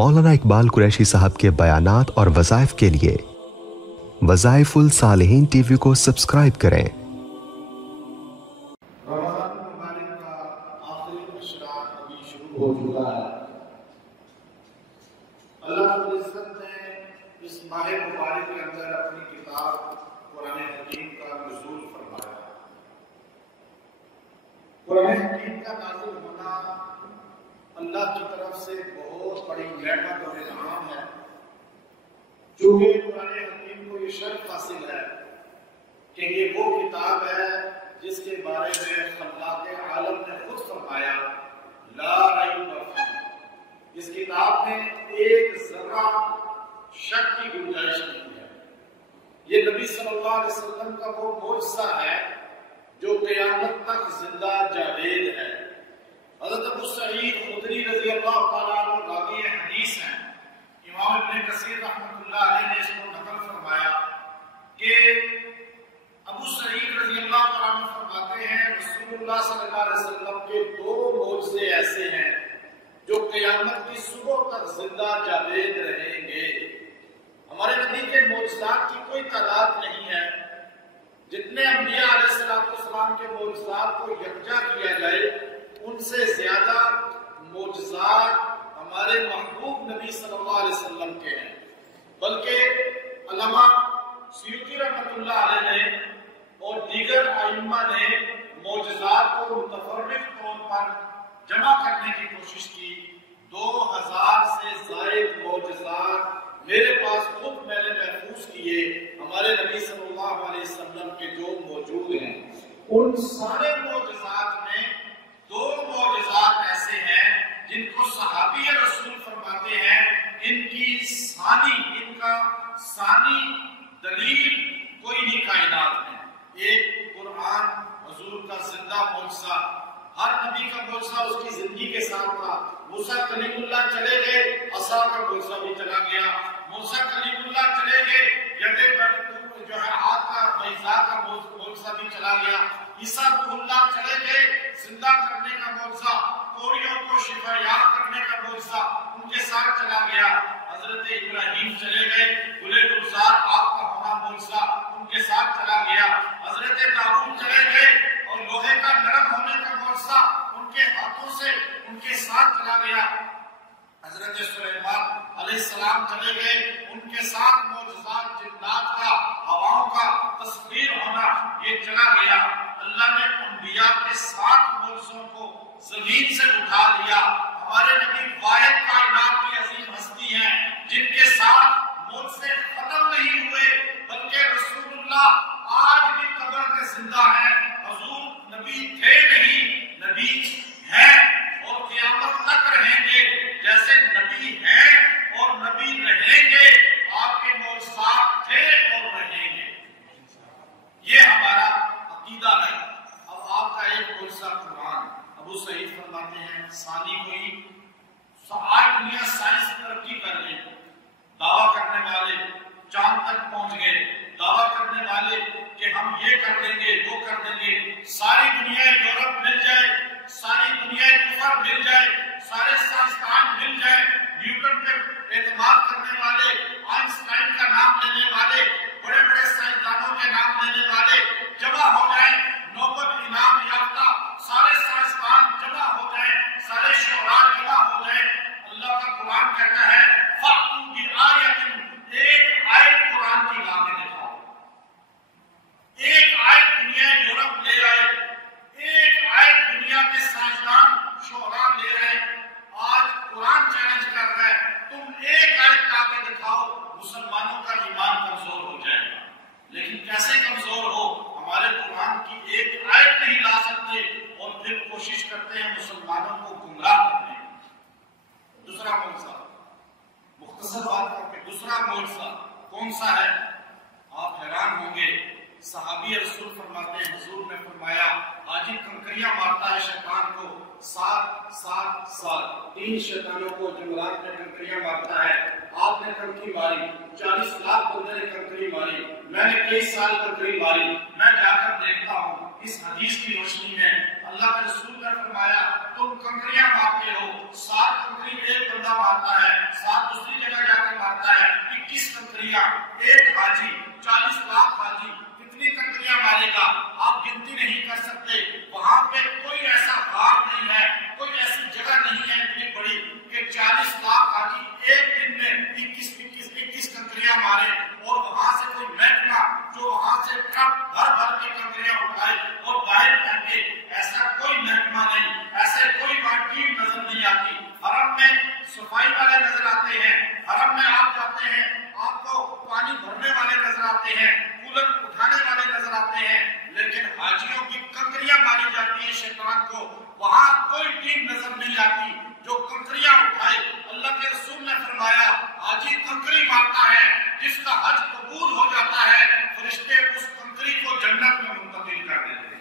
مولانا اقبال قریشی صاحب کے بیانات اور وظائف کے لیے وظائف الصالحین ٹی وی کو سبسکرائب کریں۔ رمضان مبارک کا آخری اشراق ابھی شروع ہو چکا ہے۔ اللہ رب العزت نے اس ماہ مبارک کے اندر اپنی کتاب قرآن حکیم کا نزول فرمایا۔ قرآن حکیم کا نازل ہونا اللہ کی طرف سے بہت بڑی نعمت اور انعام ہے، چونکہ قرآن حکیم کو یہ شرف حاصل ہے کہ یہ وہ کتاب ہے جس کے بارے میں خلاق عالم نے خود فرمایا لا ریب فیہ، اس کتاب میں ایک ذرہ شک کی گنجائش نہیں ہے۔ یہ نبی صلی اللہ علیہ وسلم کا وہ معجزہ ہے جو قیامت تک زندہ جاوید ہے۔ حضرت ابو سعید خدری رضی اللہ تعالیٰ عنہ راوی حدیث ہیں، امام ابن کثیر رحمۃ اللہ علیہ نے اس کو نقل فرمایا کہ ابو سعید رضی اللہ تعالیٰ عنہ فرماتے ہیں رسول اللہ صلی اللہ علیہ وسلم کے دو معجزے ایسے ہیں جو قیامت کی صبح تک زندہ جاوید رہیں گے۔ ہمارے نبی کے معجزات کی کوئی تعداد نہیں ہے، جتنے انبیاء علیہ السلام کے معجزات کو یکجا کیا جائے ان سے زیادہ معجزات ہمارے محبوب نبی صلی اللہ علیہ وسلم کے ہیں، بلکہ علامہ سیوطی رحمۃ اللہ علیہ نے اور دیگر ائمہ نے معجزات کو متفرق طور پر جمع کرنے کی کوشش کی۔ 2000 سے زائد معجزات میرے پاس خود میں نے محفوظ کیے ہمارے نبی صلی اللہ علیہ وسلم کے جو موجود ہیں۔ ان سارے معجزات میں دو معجزات ایسے ہیں جن کو صحابی رسول فرماتے ہیں ان کا ثانی دلیل کوئی نہیں کائنات میں۔ ایک قرآن حضور کا زندہ معجزہ، ہر نبی کا معجزہ اس کی زندگی کے ساتھ تھا۔ موسیٰ کلیم اللہ چلے گئے، عصا کا معجزہ بھی چلا گیا۔ موسیٰ کلیم اللہ چلے گئے، جو ہے ہاتھ کا بیضاء کا معجزہ بھی چلا گیا۔ عیسیٰ روح اللہ چلے گئے، زندہ کرنے کا معجزہ، کوڑیوں کو شفا یاب کرنے کا معجزہ ان کے ساتھ چلا گیا۔ حضرت ابراہیم چلے گئے، گلے گلزار آگ کا ہونا معجزہ ان کے ساتھ چلا گیا۔ حضرت داؤد چلے گئے اور لوہے کا نرم ہونے کا معجزہ ان کے ہاتھوں سے ان کے ساتھ چلا گیا۔ حضرت سلیمان علیہ السلام چلے گئے، ان کے ساتھ معجزات جنات کا، ہواؤں کا تصویر ہونا یہ چلا گیا۔ اللہ نے انبیاء کے 7 معجزوں کو زمین سے اٹھا لیا۔ ہمارے نبی واحد کائنات کی عظیم ہستی ہیں جن کے ساتھ معجزے ختم نہیں ہوئے، بلکہ رسول اللہ آج بھی قبر میں زندہ ہیں۔ حضور نبی تھے نہیں، نبی ہیں اور قیامت تک رہیں گے۔ جیسے نبی ہیں اور نبی رہیں گے، آپ کے معجزات تھے اور رہیں گے، یہ ہمارا عقیدہ ہے۔ اب آپ کا ایک معجزہ قرآن، ابو سعید فرماتے ہیں ثانی کوئی آج دنیا سائنس ترقی کر گئی، دعویٰ کرنے والے چاند تک پہنچ گئے، دعویٰ کرنے والے کہ ہم یہ کر دیں گے وہ کر دیں گے، ساری دنیا یورپ مل جائے، ساری دنیا کفر مل جائے، سارے سائنسدان مل جائے، نیوٹن پہ اعتماد کرنے والے، آئنسٹائن کا نام لینے والے، بڑے بڑے سائنسدانوں کے نام لینے والے جمع ہو جائیں، نوبل انعام یافتہ سارے سائنسدان جمع ہو جائیں، سارے شعراء جمع ہو جائیں، اللہ کا قرآن کہتا ہے فَأْتُوا بِآیَةٍ، ایک آیت قرآن کی لا کے دکھاؤ۔ ایک آیت دنیا یورپ لے آئے، ایک آیت دنیا کے سائنسدان شعراء لے آئے، آج قرآن چیلنج کر رہا ہے تم ایک آیت لا کے دکھاؤ، مسلمانوں کا ایمان کمزور ہو جائے گا۔ لیکن کیسے کمزور ہو؟ ہمارے قرآن کی ایک آیت نہیں لا سکتے اور پھر کوشش کرتے ہیں مسلمانوں کو گمراہ کرنے کی۔ دوسرا معجزہ، مختصر بات کر کے دوسرا معجزہ کون سا ہے؟ آپ حیران ہوں گے، صحابی رسول فرماتے ہیں حضور نے فرمایا حاجی کنکریاں مارتا ہے شیطان کو 7 سال، 3 شیطانوں کو جنگلات میں کنکریاں مارتا ہے۔ آپ نے کنکری ماری، 40 لاکھ بندے نے کنکری ماری، میں نے 23 سال کنکری ماری، میں جا کر دیکھتا ہوں اس حدیث کی روشنی میں اللہ کے رسول نے فرمایا تم کنکریاں مارتے ہو، 7 کنکری ایک بندہ مارتا ہے، 7 صفائی والے نظر آتے ہیں، حرم میں آپ جاتے ہیں آپ کو پانی بھرنے والے نظر آتے ہیں، کولر اٹھانے والے نظر آتے ہیں، لیکن حاجیوں کی کنکریاں ماری جاتی ہیں شیطان کو، وہاں کوئی ٹیم نظر نہیں آتی جو کنکریاں اٹھائے۔ اللہ کے رسول نے فرمایا حاجی کنکری مارتا ہے، جس کا حج قبول ہو جاتا ہے فرشتے اس کنکری کو جنت میں منتقل کر دیتے ہیں،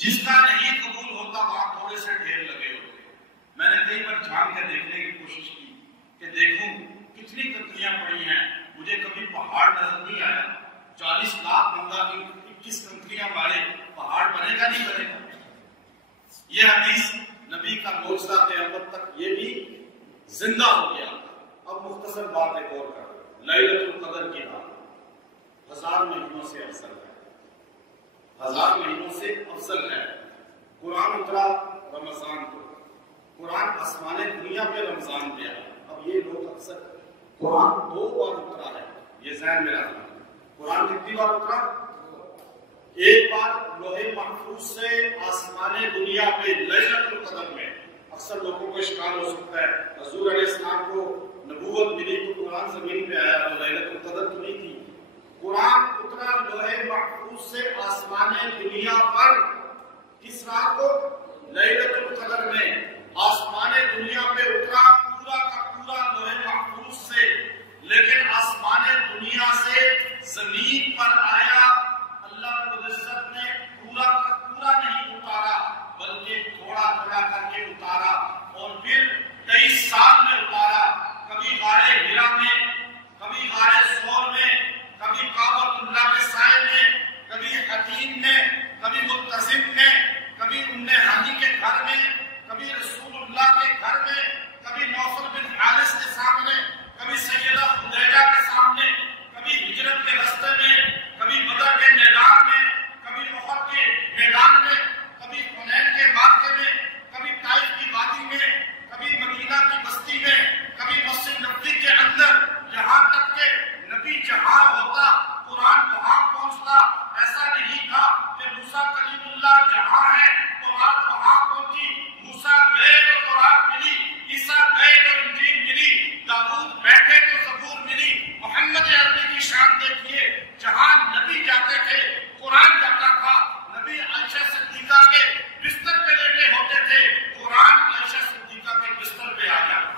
جس کا نہیں قبول ہوتا وہاں تھوڑے سے ڈھیر لگے ہوتے ہیں۔ میں نے کئی بار جھانک کے دیکھنے کی کوشش کی کہ دیکھوں کتنی کنکریاں پڑی ہیں، مجھے کبھی پہاڑ نظر نہیں آیا۔ 40 لاکھ بندہ کی 21 کنکریاں مارے، پہاڑ بنے گا نہیں بنے گا؟ یہ حدیث نبی کا معجزہ قیامت تک یہ بھی زندہ ہو گیا۔ اب مختصر بات ایک اور کر، لیلۃ القدر کی رات 1000 مہینوں سے افضل ہے، 1000 مہینوں سے افضل ہے۔ قرآن اترا رمضان کو، قرآن آسمان دنیا پہ رمضان پہ آیا۔ اب یہ لوگ اکثر قرآن 2 بار اترا ہے، یہ ذہن میں رکھنا۔ قرآن کتنی بار اترا؟ ایک بار لوح محفوظ سے آسمان دنیا پہ لیلۃ القدر میں۔ اکثر لوگوں کو اشکال ہو سکتا ہے حضور علیہ السلام کو نبوت ملی تو قرآن زمین پہ آیا تو لیلۃ القدر تو نہیں تھی۔ قرآن اترا لوح محفوظ سے آسمان دنیا پر کس رات کو؟ لیلۃ القدر میں۔ آسمان دنیا پہ اترا پورا کا پورا لوح محفوظ سے، لیکن آسمان دنیا سے زمین پر آیا اللہ رب العزت نے پورا کا پورا نہیں اتارا بلکہ تھوڑا تھوڑا کر کے اتارا، اور پھر 23 سال میں اتارا۔ کبھی غار ہرا میں، کبھی غار ثور میں، کبھی کعبۃ اللہ کے سائے میں، کبھی حتیم میں، کبھی ملتزم میں، کبھی ام ہانی کے گھر میں، کبھی رسول اللہ کے گھر میں، کبھی نوفل بن حارث کے سامنے، کبھی سیدہ خدیجہ کے سامنے، کبھی ہجرت کے راستے میں، کبھی بدر کے میدان میں، کبھی احد کے میدان میں، کبھی حنین کے معرکے میں، کبھی طائف کی وادی میں، کبھی مدینہ کی بستی میں، کبھی مسجد نبوی کے اندر، یہاں تک کہ نبی جہاں ہوتا قرآن وہاں پہنچتا۔ ایسا نہیں تھا کہ موسیٰ کلیم اللہ جہاں ہے قرآن وہاں پہنچی، موسیٰ گئے تو قرآن ملی، عیسیٰ گئے تو انجیل ملی، داؤد بیٹھے تو زبور ملی۔ محمد عربی کی شان دیکھیے، جہاں نبی جاتے تھے قرآن جاتا تھا۔ نبی عائشہ صدیقہ کے بستر پہ لیٹے ہوتے تھے، قرآن عائشہ صدیقہ کے بستر پہ آ جاتا۔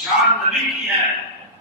شان نبی کی ہے،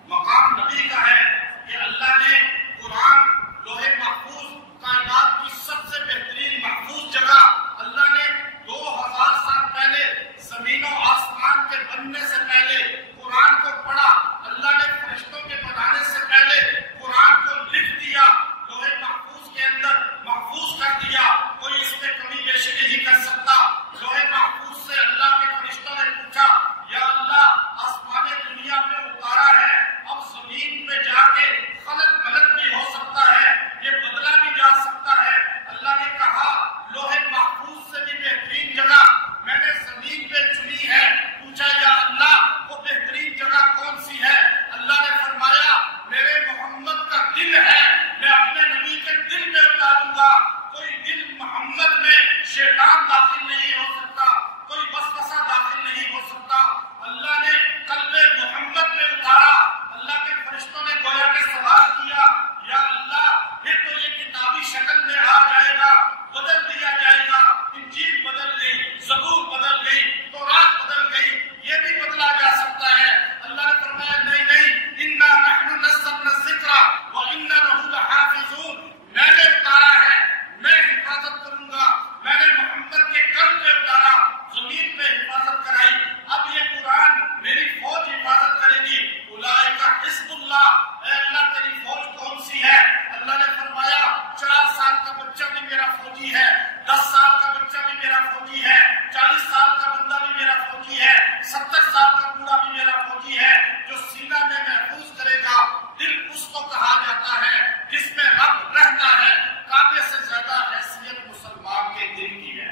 مقام نبی کا ہے کہ اللہ نے قرآن لوح محفوظ کائنات کی سب سے بہترین محفوظ جگہ اللہ نے 2000 سال پہلے زمین و آسمان کے بننے سے پہلے قرآن کو پڑھا، اللہ نے فرشتوں کے بنانے سے پہلے قرآن کو لکھ دیا، لوح محفوظ کے اندر محفوظ کر دیا، کوئی اس میں کمی بیشی نہیں کر سکتا۔ لوح محفوظ سے اللہ کے فرشتوں نے پوچھا یا اللہ آسمان دنیا میں اتارا ہے، اب زمین پہ جا کے خلق ملک بھی ہو سکتا ہے، یہ بدلا بھی جا سکتا ہے۔ اللہ نے کہا لوح محفوظ سے بھی بہترین جگہ میں نے زمین پہ چنی ہے۔ پوچھا یا اللہ وہ بہترین جگہ کون سی ہے؟ اللہ نے فرمایا میرے محمد کا دل ہے، میں اپنے نبی کے دل میں اتاروں گا۔ کوئی دل محمد میں شیطان داخل نہیں ہو سکتا، کوئی وسوسہ داخل نہیں ہو سکتا۔ اللہ نے قلب محمد میں اتارا۔ اللہ کے فرشتوں نے گویا کہ سوال کیا یا اللہ پھر تو یہ کتابی شکل میں آ جائے گا، بدل دیا جائے گا، انجیل بدل گئی، زبور بدل گئی، تورات بدل گئی، یہ بھی بدلا جا سکتا ہے۔ اللہ نے فرمایا نہیں نہیں، انا نحن نزلنا الذکر وانا له لحافظون، میں نے اتارا ہے، میں حفاظت کروں گا۔ میں نے محمد کے قلب پہ اتارا، زمین پہ حفاظت کرائی، اب یہ قرآن میری فوج حفاظت کرے گی۔ اولئک حزب اللہ، اے اللہ تیری فوج کون سی ہے؟ اللہ نے فرمایا 4 سال کا بچہ بھی میرا فوجی ہے، 10 سال کا بچہ بھی میرا فوجی ہے، 40 سال کا بندہ بھی میرا فوجی ہے، 70 سال کا بوڑھا بھی میرا فوجی ہے۔ جو سینہ میں محفوظ کرے گا، دل اس کو کہا جاتا ہے جس میں رب رہتا ہے۔ کعبے سے زیادہ حیثیت مسلمان کے دل کی ہے،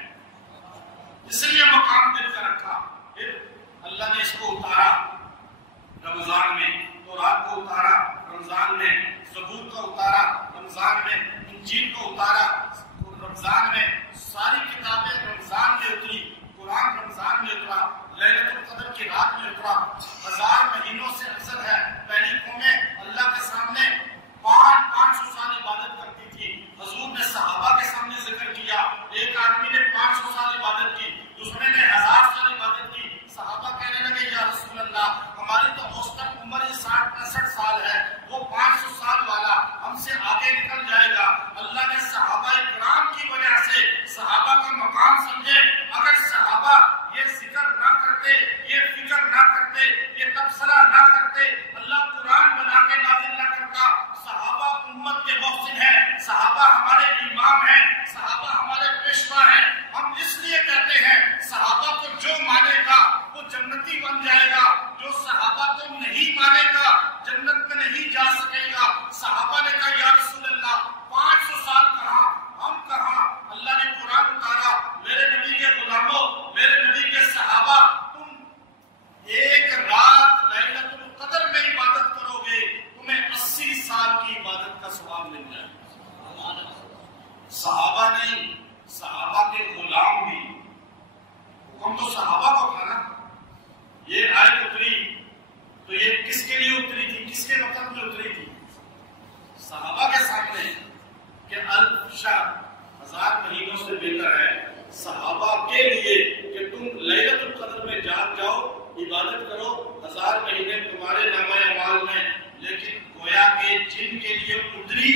اس لیے مقام دل کا رکھا۔ پھر اللہ نے اس کو اتارا رمضان میں، تورات کو اتارا رمضان میں، زبور کو اتارا رمضان میں، انجیل کو اتارا رمضان میں، ساری کتابیں رمضان میں اتری، قرآن رمضان کی رات میں اترا، 1000 مہینوں سے افضل ہے۔ پہلی قومیں اللہ کے سامنے 500 سال عبادت کرتی تھی، حضور نے صحابہ کے سامنے ذکر کیا، ایک آدمی نے 500 سال عبادت کی، دوسرے نے 1000 سال عبادت کی۔ صحابہ کہنے لگے یا رسول اللہ ہماری تو اوسطن عمر 60-65 سال ہے، وہ 500 سال والا ہم سے آگے نکل جائے گا۔ اللہ نے صحابہ کرام کی وجہ سے صحابہ کا مقام سمجھے، اگر صحابہ یہ ذکر نہ کرتے، یہ فکر نہ کرتے، یہ تبصرہ نہ کرتے، اللہ قرآن بنا کے نازل نہ کرتا۔ صحابہ امت کے محسن ہیں، صحابہ ہمارے امام ہیں، صحابہ ہمارے پیشوا ہیں۔ ہم اس لیے کہتے ہیں صحابہ کو جو مانے گا وہ جنتی بن جائے گا، جو صحابہ کو نہیں مانے گا جنت میں نہیں جا سکے گا۔ صحابہ نے کہا یا رسول اللہ 500 سال کہاں، ہم کہاں؟ اللہ نے قرآن اتارا، میرے نبی کے غلاموں، میرے نبی کے صحابہ، تم ایک رات لیلۃ القدر میں عبادت کرو گے، تمہیں 80 سال کی عبادت کا ثواب مل جائے گا۔ صحابہ نہیں، صحابہ کے غلام بھی، حکم تو صحابہ کو تھا نا۔ یہ آیت اتری تو یہ کس کے لیے اتری تھی، کس کے وقت میں اتری تھی؟ صحابہ کے سامنے کہ الف شہر 1000 مہینوں سے بہتر ہے صحابہ کے لیے کہ تم لیلۃ القدر میں جاگ جاؤ، عبادت کرو، 1000 مہینے تمہارے نامہ اعمال میں۔ لیکن گویا کہ جن کے لیے اتری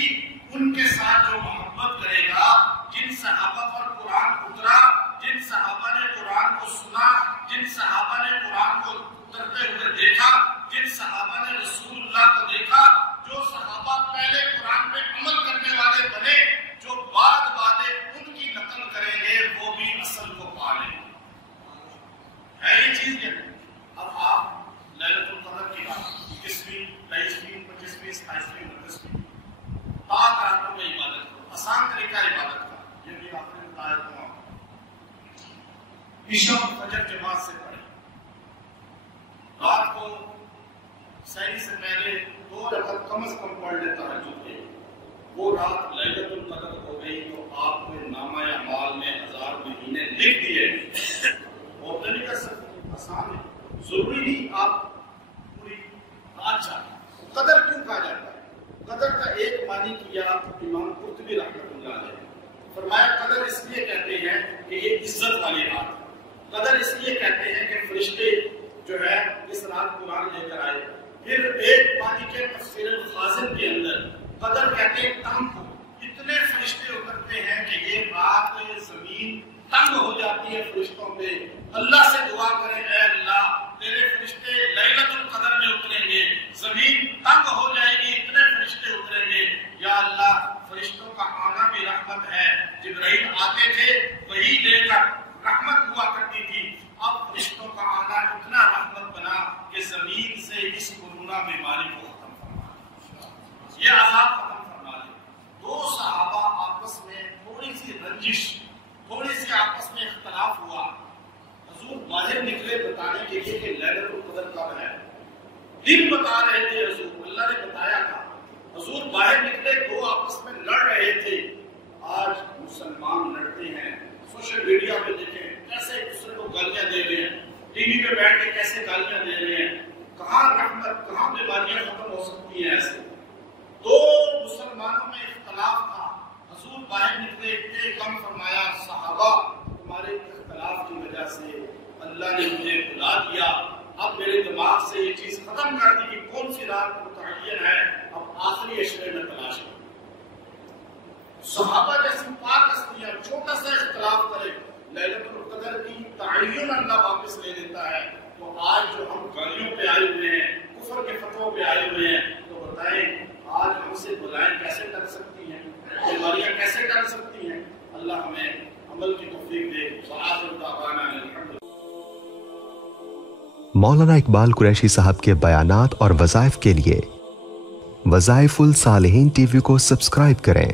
ان کے ساتھ جو محبت کرے گا، جن صحابہ پر قرآن اترا، جن صحابہ نے قرآن کو سنا، جن صحابہ نے قرآن کو اترتے ہوئے دیکھا، جن صحابہ نے رسول اللہ کو دیکھا، جو صحابہ پہلے قرآن پہ عمل کرنے والے بنے، جو بعد والے ان کی نقل کریں گے وہ بھی اصل کو پا لیں گے۔ ہے یہ چیز کیا؟ اب آپ لیلۃ القدر کی بات 21ویں 23ویں 25ویں 27ویں 29ویں پاک راتوں میں عبادت کرو، آسان طریقہ عبادت کا یہ بھی آپ نے بتایا تھا۔ عشاء فجر جماعت سے پڑھیں، رات کو سحری سے پہلے 2 رکعت کم از کم پڑھ لے تہجد کے، وہ رات لیلۃ القدر ہو گئی تو آپ نے نامہ اعمال میں 1000 مہینے لکھ دیے۔ اور نہیں کر سکتے، آسان ہے، ضروری نہیں آپ پوری رات چاہیں۔ قدر کیوں کہا جاتا ہے؟ قدر کا ایک معنی کیا امام قرطبی رحمۃ اللہ علیہ، فرمایا قدر اس لیے کہتے ہیں کہ یہ عزت والی رات، قدر اس لیے کہتے ہیں کہ فرشتے جو ہے اس رات قرآن لے کر آئے۔ پھر ایک معنی کے تفسیر الخازن کے اندر قدر کہتے ہیں تنگ کو، اتنے فرشتے اترتے ہیں کہ یہ رات یہ زمین تنگ ہو جاتی ہے فرشتوں پہ۔ اللہ سے دعا کریں اے اللہ تیرے فرشتے لیلۃ القدر میں اتریں گے، زمین تنگ ہو جائے گی، اتنے فرشتے اتریں گے۔ یا اللہ فرشتوں کا آنا بھی رحمت ہے، جبرائیل آتے تھے وہی لے کر رحمت ہوا کرتی تھی، اب فرشتوں کا آنا اتنا رحمت بنا کہ زمین سے اس کورونا بیماری کو ختم فرما لے، یہ عذاب ختم فرما لے۔ 2 صحابہ آپس میں تھوڑی سی رنجش، تھوڑی سی آپس میں اختلاف ہوا، حضور باہر نکلے بتانے کے لیے کہ لیلۃ القدر کب ہے، دن بتا رہے تھے حضور، اللہ نے بتایا تھا، حضور باہر نکلے 2 آپس میں لڑ رہے تھے۔ آج مسلمان لڑتے ہیں، سوشل میڈیا پہ دیکھیں کیسے ایک دوسرے کو گالیاں دے رہے ہیں، ٹی وی پہ بیٹھ کے کیسے گالیاں دے رہے ہیں، کہاں رحمت کہاں بیماریاں ختم ہو سکتی ہیں ایسے۔ 2 مسلمانوں میں اختلاف تھا، حضور باہر نکلے ایک کم فرمایا صحابہ تمہارے اختلاف کی وجہ سے اللہ نے مجھے بلا دیا، اب میرے دماغ سے یہ چیز ختم کر دی کہ کون سی رات متعین ہے، اب آخری عشرے میں تلاش کرو۔ صحابہ جیسی پاک ہستیاں چھوٹا سا اختلاف کرے، لیلۃ القدر کی تعین اللہ واپس لے لیتا ہے۔ تو آج جو ہم گالیوں پہ آئے ہوئے ہیں، کفر کے فتووں پہ آئے ہوئے ہیں، تو بتائیں آج ہم سے بلائیں کیسے کر سکتی ہیں، بیماریاں کیسے کر سکتی ہیں؟ اللہ ہمیں عمل کی توفیق دے۔ وآخر دعوانا الحمد للہ۔ مولانا اقبال قریشی صاحب کے بیانات اور وظائف کے لیے وظائف الصالحین ٹی وی کو سبسکرائب کریں۔